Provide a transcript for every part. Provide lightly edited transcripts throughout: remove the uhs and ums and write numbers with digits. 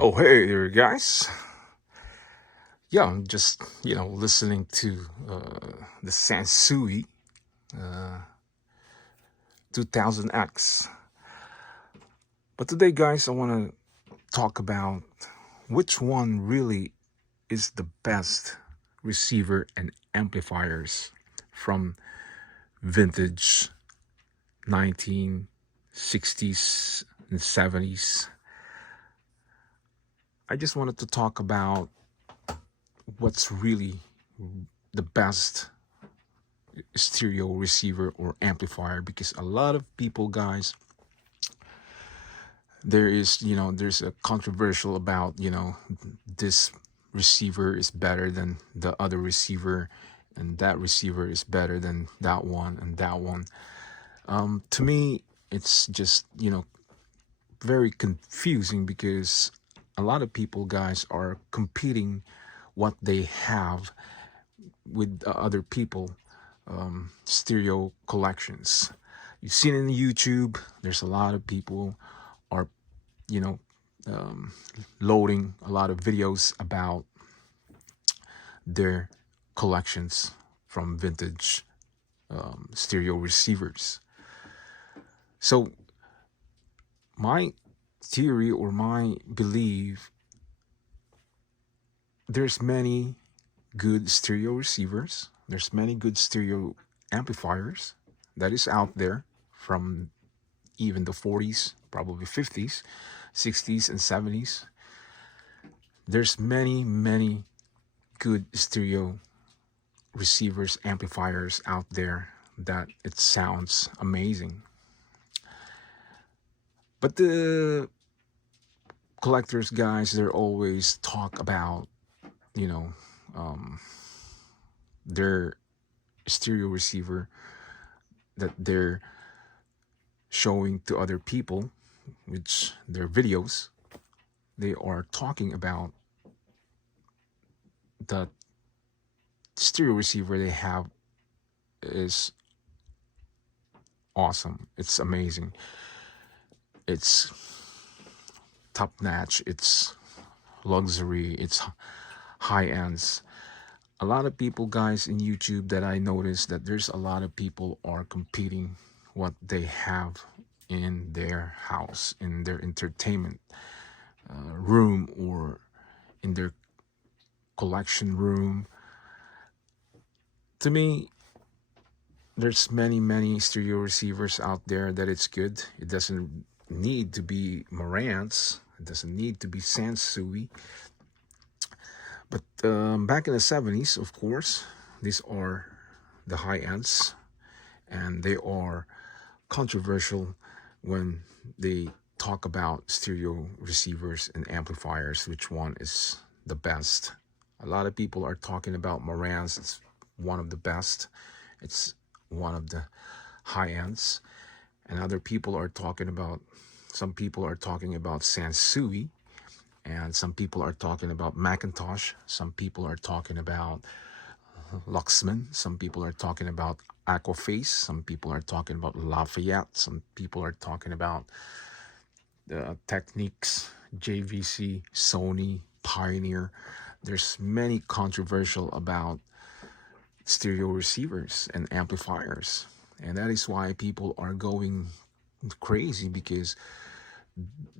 Oh, hey there, guys. Yeah, I'm just, listening to the Sansui 2000X. But today, guys, I want to talk about which one really is the best receiver and amplifiers from vintage 1960s and 70s. I just wanted to talk about what's really the best stereo receiver or amplifier, because a lot of people, guys, there's a controversial about, this receiver is better than the other receiver, and that receiver is better than that one and that one. To me, it's just, very confusing, because a lot of people, guys, are competing what they have with other people stereo collections. You've seen in YouTube, there's a lot of people are loading a lot of videos about their collections from vintage stereo receivers. So my theory or my belief, there's many good stereo receivers, there's many good stereo amplifiers that is out there from even the 40s, probably 50s, 60s and 70s. There's many good stereo receivers, amplifiers out there that it sounds amazing. But the collectors, guys, they're always talk about, their stereo receiver that they're showing to other people, which their videos, they are talking about the stereo receiver they have is awesome. It's amazing. It's top notch. It's luxury. It's high ends. A lot of people, guys, in YouTube, that I noticed that there's a lot of people are competing what they have in their house, in their entertainment room, or in their collection room. To me, there's many stereo receivers out there that it's good. It doesn't need to be Marantz. It doesn't need to be Sansui. But back in the 70s, of course, these are the high ends, and they are controversial when they talk about stereo receivers and amplifiers, which one is the best. A lot of people are talking about Marantz. It's one of the best. It's one of the high ends. And some people are talking about Sansui, and some people are talking about McIntosh. Some people are talking about Luxman. Some people are talking about Accuphase. Some people are talking about Lafayette. Some people are talking about Technics, JVC, Sony, Pioneer. There's many controversial about stereo receivers and amplifiers, and that is why people are going crazy, because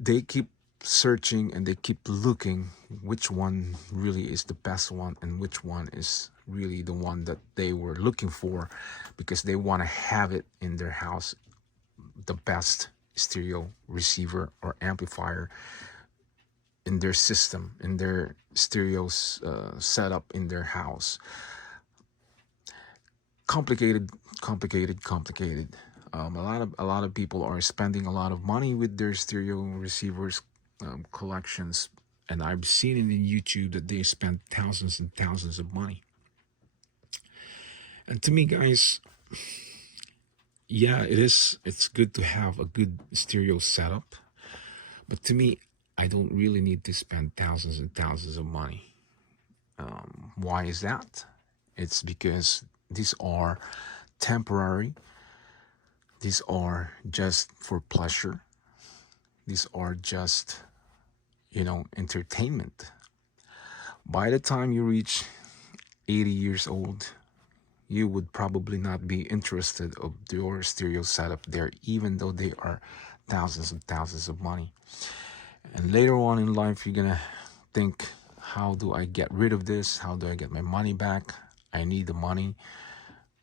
they keep searching and they keep looking which one really is the best one and which one is really the one that they were looking for, because they want to have it in their house, the best stereo receiver or amplifier in their system, in their stereos setup in their house. Complicated. A lot of people are spending a lot of money with their stereo receivers collections, and I've seen it in YouTube that they spend thousands and thousands of money. And to me, guys, yeah, it's good to have a good stereo setup, but to me, I don't really need to spend thousands and thousands of money. Why is that? It's because these are temporary These are just for pleasure. These are just, entertainment. By the time you reach 80 years old, you would probably not be interested of your stereo setup there, even though they are thousands and thousands of money. And later on in life, you're gonna think, how do I get rid of this? How do I get my money back? I need the money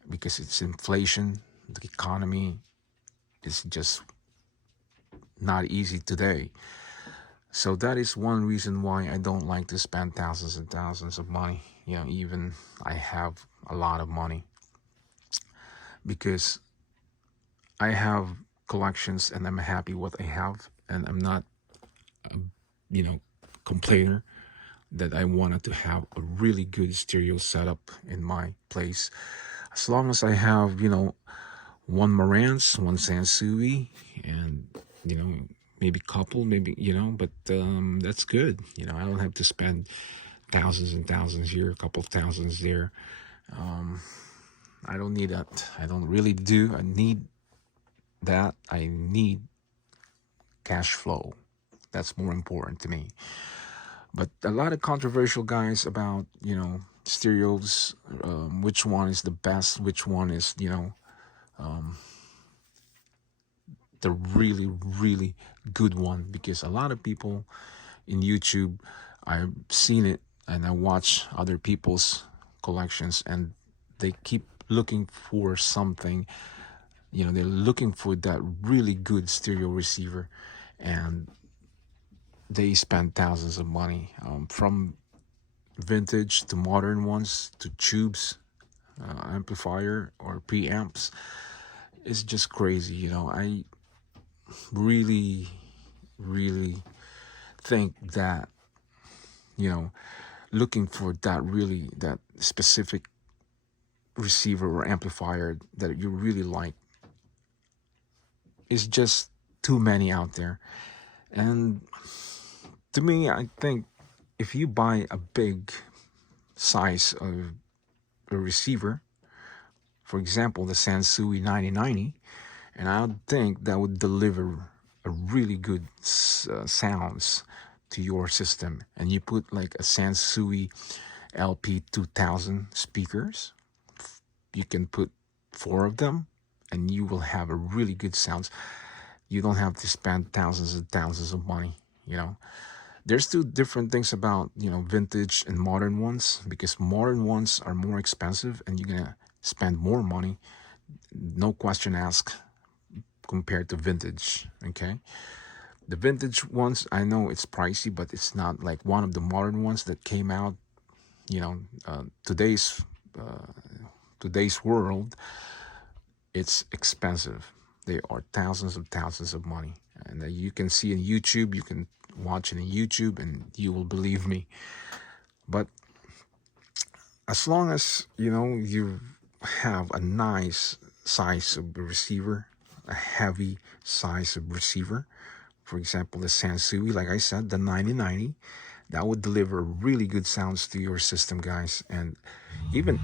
because it's inflation. The economy is just not easy today. So that is one reason why I don't like to spend thousands and thousands of money. Even I have a lot of money, because I have collections and I'm happy what I have, and I'm not, complainer that I wanted to have a really good stereo setup in my place. As long as I have, one Marantz, one Sansui, and, maybe couple, maybe, but that's good. I don't have to spend thousands and thousands here, a couple of thousands there. I don't need that. I don't really do. I need that. I need cash flow. That's more important to me. But a lot of controversial guys about, stereos, which one is the best, which one is, the really, really good one. Because a lot of people in YouTube, I've seen it and I watch other people's collections, and they keep looking for something, they're looking for that really good stereo receiver, and they spend thousands of money, from vintage to modern ones to tubes, amplifier or preamps. It's just crazy. I really, really think that, looking for that specific receiver or amplifier that you really like is just too many out there. And to me, I think if you buy a big size of a receiver, for example, the Sansui 9090, and I think that would deliver a really good sounds to your system, and you put like a Sansui LP 2000 speakers, you can put 4 of them and you will have a really good sounds. You don't have to spend thousands and thousands of money. There's two different things about, vintage and modern ones, because modern ones are more expensive and you're gonna spend more money, no question asked, compared to vintage. Okay, the vintage ones, I know it's pricey, but it's not like one of the modern ones that came out, today's world. It's expensive. They are thousands and thousands of money, and you can see in YouTube, you can watch it in YouTube and you will believe me. But as long as you have a nice size of receiver, a heavy size of receiver, for example the Sansui, like I said, the 9090, that would deliver really good sounds to your system, guys. And even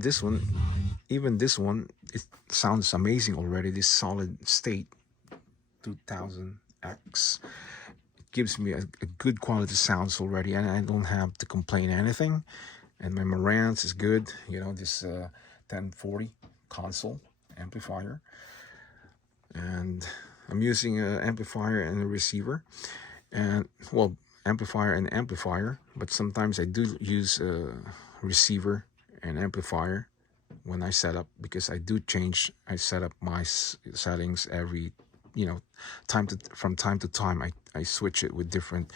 this one, it sounds amazing already. This solid state 2000X, it gives me a good quality sounds already, and I don't have to complain anything. And my Marantz is good, this 1040 console amplifier, and I'm using an amplifier and a receiver, and amplifier, but sometimes I do use a receiver and amplifier when I set up, because I set up my settings every, from time to time. I switch it with different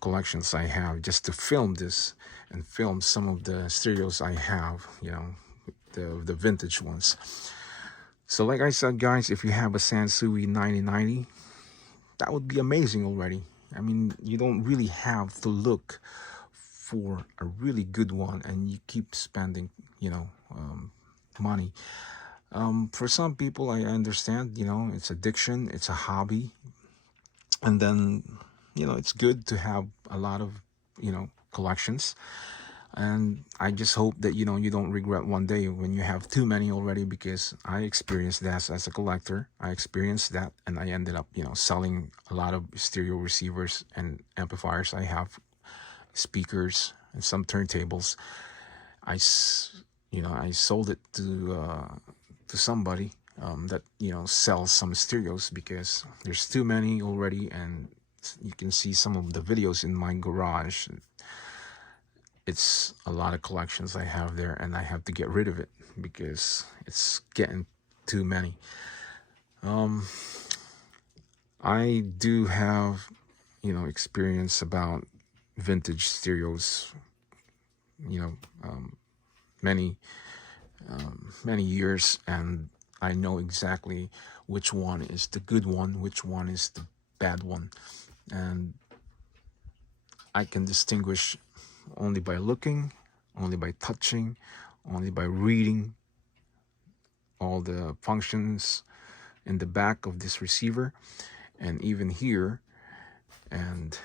collections I have, just to film this and film some of the stereos I have, the vintage ones. So like I said, guys, if you have a Sansui 9090, that would be amazing already. I mean, you don't really have to look for a really good one and you keep spending, money. For some people, I understand, it's addiction, it's a hobby. And then, it's good to have a lot of, collections. And I just hope that, you know, you don't regret one day when you have too many already, because I experienced that as a collector. I experienced that, and I ended up, you know, selling a lot of stereo receivers and amplifiers. I have speakers and some turntables. You know, I sold it to somebody that, you know, sells some stereos, because there's too many already. And you can see some of the videos in my garage. It's a lot of collections I have there, and I have to get rid of it because it's getting too many. I do have, you know, experience about vintage stereos, you know, many many years, and I know exactly which one is the good one, which one is the bad one, and I can distinguish only by looking, only by touching, only by reading all the functions in the back of this receiver, and even here. And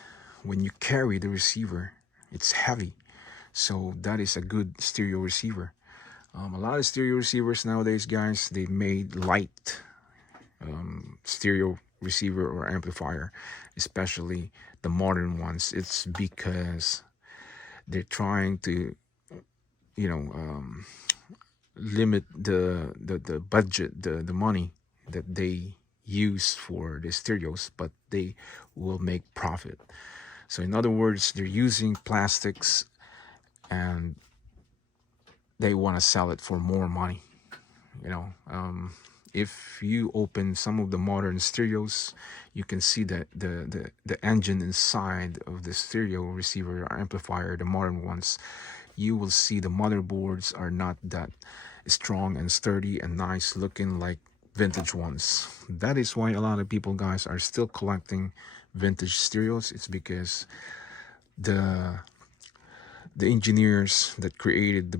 when you carry the receiver, it's heavy, so that is a good stereo receiver. A lot of stereo receivers nowadays, guys, they made light stereo receiver or amplifier, especially the modern ones. It's because they're trying to, you know, limit the budget, the money that they use for the stereos, but they will make profit. So in other words, they're using plastics, and they want to sell it for more money. You know, if you open some of the modern stereos, you can see that the engine inside of the stereo receiver or amplifier, the modern ones, you will see the motherboards are not that strong and sturdy and nice looking like vintage ones. That is why a lot of people, guys, are still collecting vintage stereos. It's because the engineers that created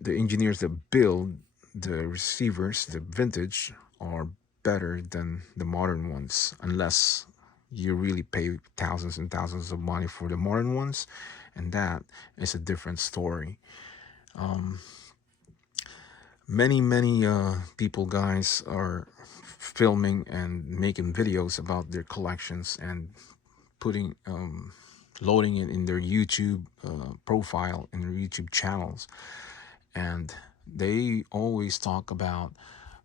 the engineers that build the receivers, the vintage, are better than the modern ones, unless you really pay thousands and thousands of money for the modern ones, and that is a different story. Many people, guys, are filming and making videos about their collections and putting loading it in their YouTube profile, in their YouTube channels, and they always talk about,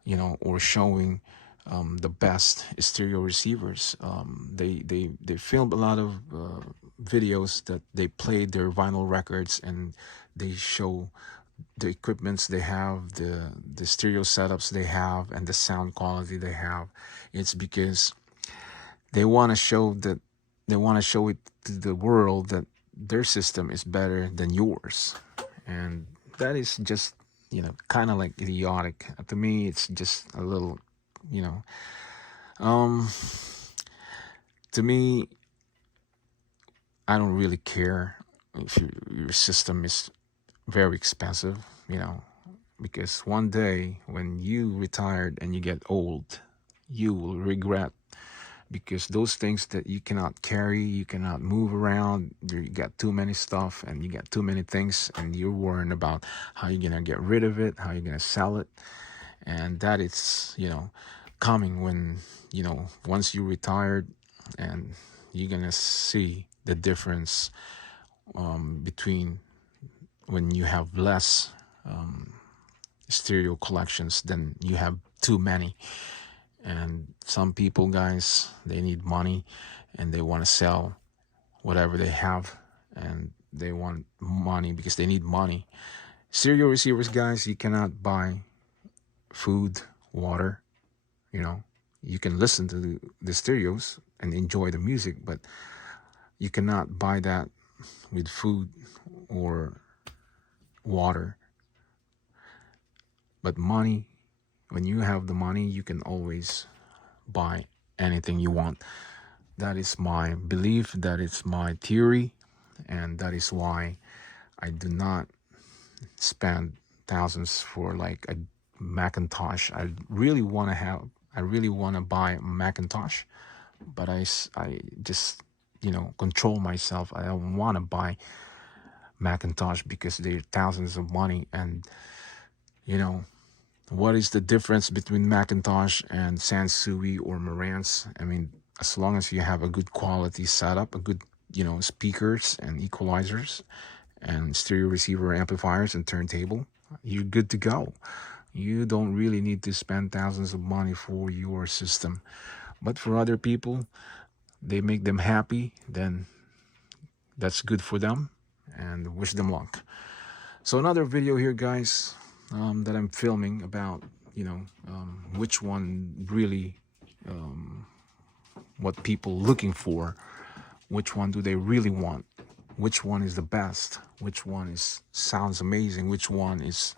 you know, or showing the best stereo receivers. They filmed a lot of videos that they played their vinyl records, and they show the equipments they have, the stereo setups they have, and the sound quality they have. It's because they want to show that, they want to show it to the world that their system is better than yours. And that is just, you know, kind of like idiotic. To me, it's just a little, you know, to me, I don't really care if your system is very expensive, you know, because one day when you retired and you get old, you will regret, because those things that you cannot carry, you cannot move around, you got too many stuff and you got too many things, and you're worrying about how you're gonna get rid of it, how you're gonna sell it. And that is, you know, coming when, you know, once you retired, and you're gonna see the difference between when you have less stereo collections than you have too many. And some people, guys, they need money, and they want to sell whatever they have, and they want money because they need money. Stereo receivers, guys, you cannot buy food, water, you know. You can listen to the stereos and enjoy the music, but you cannot buy that with food or water. But money, when you have the money, you can always buy anything you want. That is my belief, that is my theory, and that is why I do not spend thousands for like a McIntosh. I really want to buy a McIntosh, but I just, you know, control myself. I don't want to buy McIntosh because they're thousands of money. And you know, what is the difference between McIntosh and Sansui or Marantz? I mean, as long as you have a good quality setup, a good, speakers and equalizers and stereo receiver amplifiers and turntable, you're good to go. You don't really need to spend thousands of money for your system. But for other people, they make them happy, then that's good for them, and wish them luck. So another video here, guys, that I'm filming about, which one really, what people looking for, which one do they really want, which one is the best, which one sounds amazing, which one is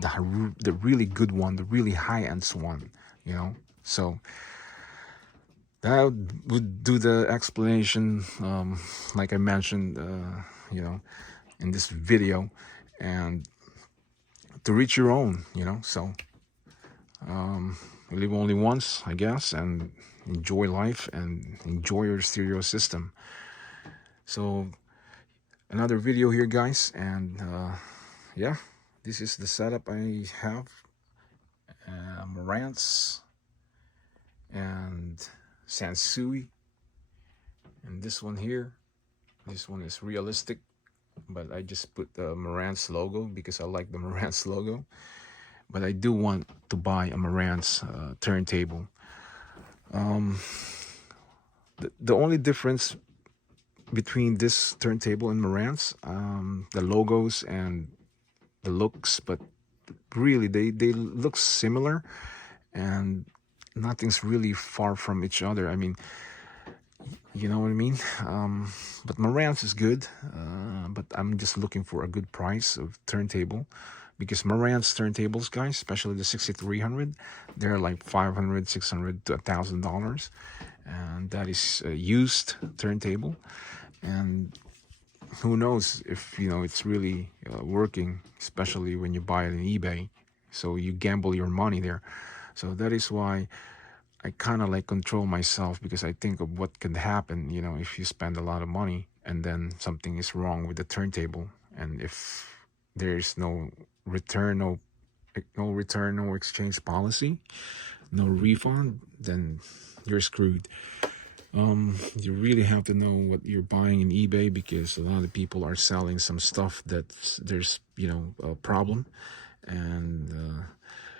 the really good one, the really high-end one, So that would do the explanation, like I mentioned, in this video, and to reach your own, so we live only once, I guess, and enjoy life and enjoy your stereo system. So another video here, guys, and yeah, this is the setup I have. Marantz and Sansui, and this one here, this one is realistic, but I just put the Marantz logo because I like the Marantz logo. But I do want to buy a Marantz turntable. The only difference between this turntable and Marantz, the logos and the looks, but really they look similar, and nothing's really far from each other. I mean, you know what I mean? But Marantz is good, but I'm just looking for a good price of turntable, because Marantz turntables, guys, especially the 6300, they're like $500, $600 to $1,000, and that is a used turntable. And who knows if it's really working, especially when you buy it on eBay. So you gamble your money there. So that is why I kind of like control myself, because I think of what could happen, if you spend a lot of money and then something is wrong with the turntable, and if there's no return, no exchange policy, no refund, then you're screwed. You really have to know what you're buying in eBay, because a lot of people are selling some stuff that there's a problem, and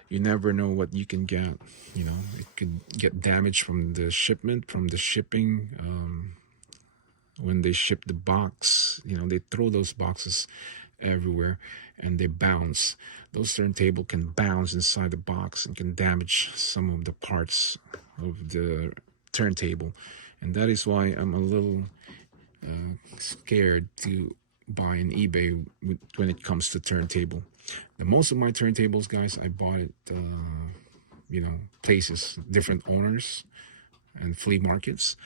you never know what you can get. It could get damaged from the shipment, from the shipping. When they ship the box, they throw those boxes everywhere and they bounce. Those turntable can bounce inside the box and can damage some of the parts of the turntable, and that is why I'm a little scared to buy an eBay when it comes to turntable. The most of my turntables, guys, I bought it places, different owners and flea markets,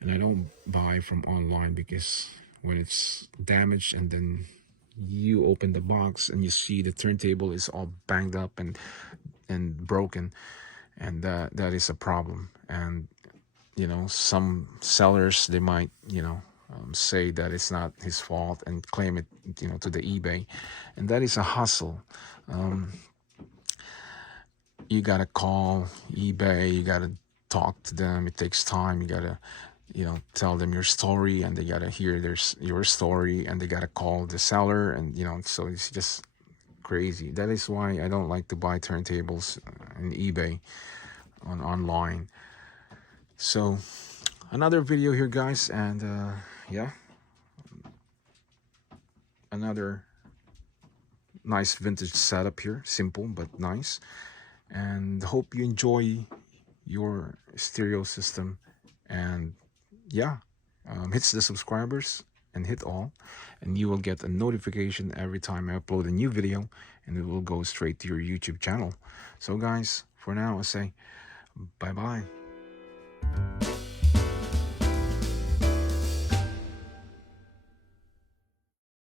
and I don't buy from online, because when it's damaged and then you open the box and you see the turntable is all banged up and broken, and that is a problem. And some sellers, they might say that it's not his fault and claim it to the eBay, and that is a hustle. You gotta call eBay, you gotta talk to them, it takes time, you gotta tell them your story, and they gotta hear your story, and they gotta call the seller, and so it's just crazy. That is why I don't like to buy turntables in eBay online. So another video here, guys, and yeah, another nice vintage setup here, simple but nice, and hope you enjoy your stereo system. And yeah, hit the subscribers and hit all, and you will get a notification every time I upload a new video, and it will go straight to your YouTube channel. So guys, for now I say bye bye.